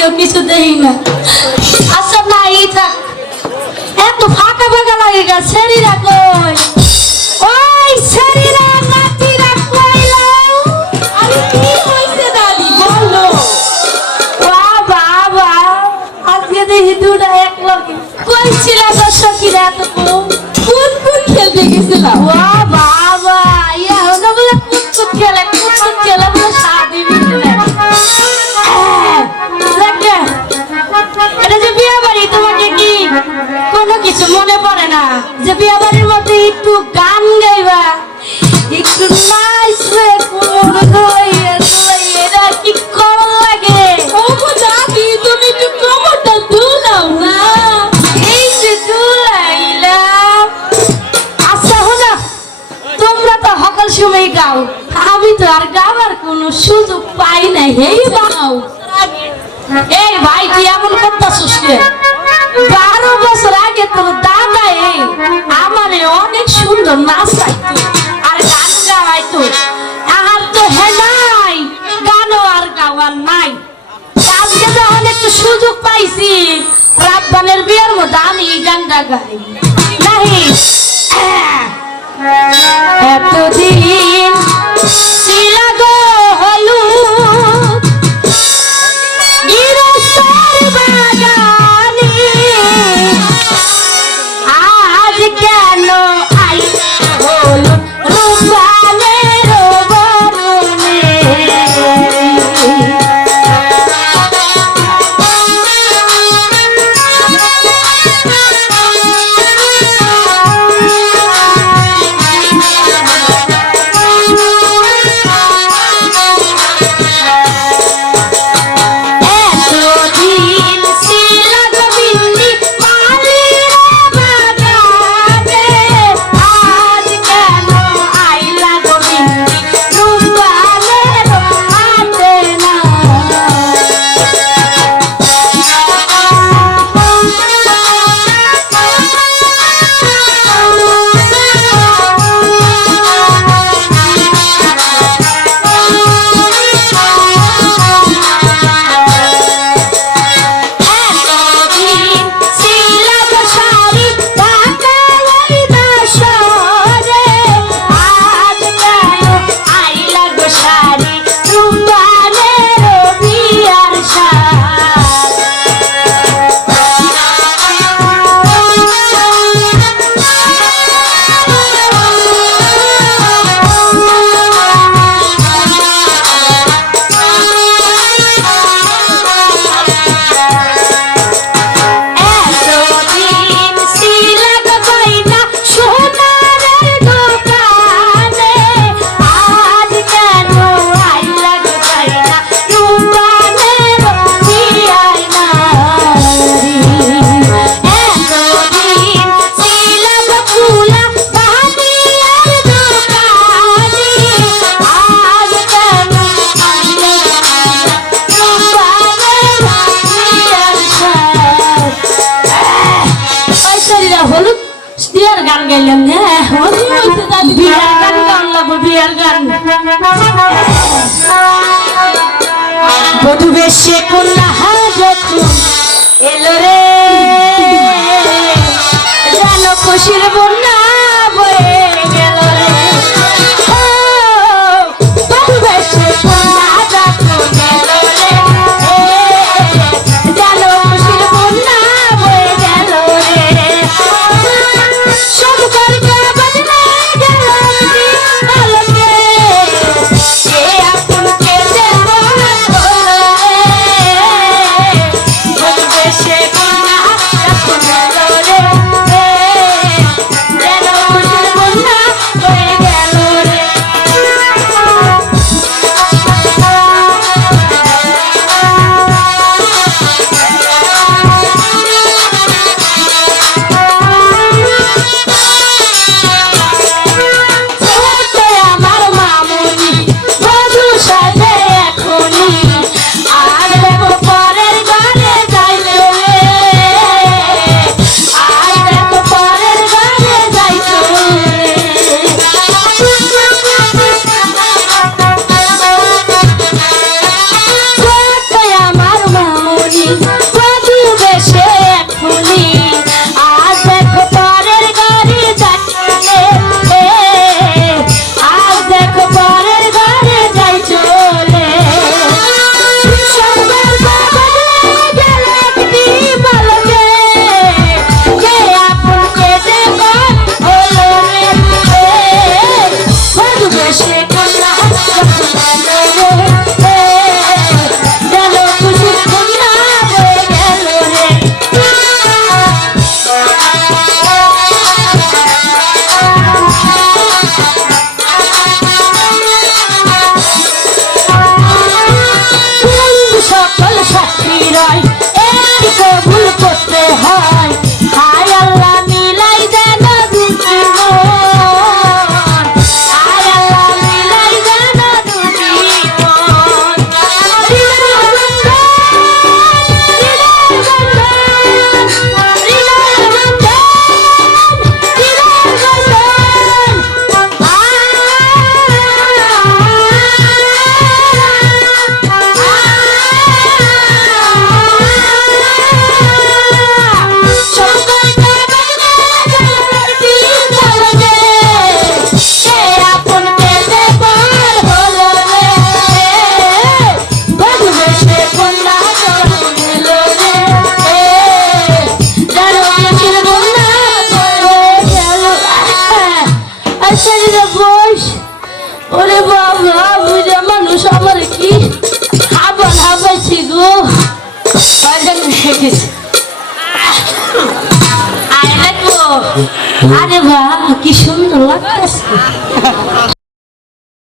দিও, কিছু দেই না। আচ্ছা না এই থাক এত ফাঁকা ফাঁকা লাগে গা, ছেড়ি রাখো। ওই, ছেড়ি গাও আমি তো আর গাওয়ার কোন সুযোগ পাই না হেই বাও। এই ভাই, তুই এমন করতে বারো বছর আগে তোর দাদা এই আমার অনেক সুন্দর নাচ আর গান গাওয়াই তো আর তো হে গানো আর গাওয়ার নাই। আজকে যখন একটু সুযোগ পাইছি। রাব্বানের বিয়ের মধ্যে আমি এই গানটা নাই নাহি? বিয়ার গান। জানো খুশির বন্যা কি সুন্দর লাগতেছে।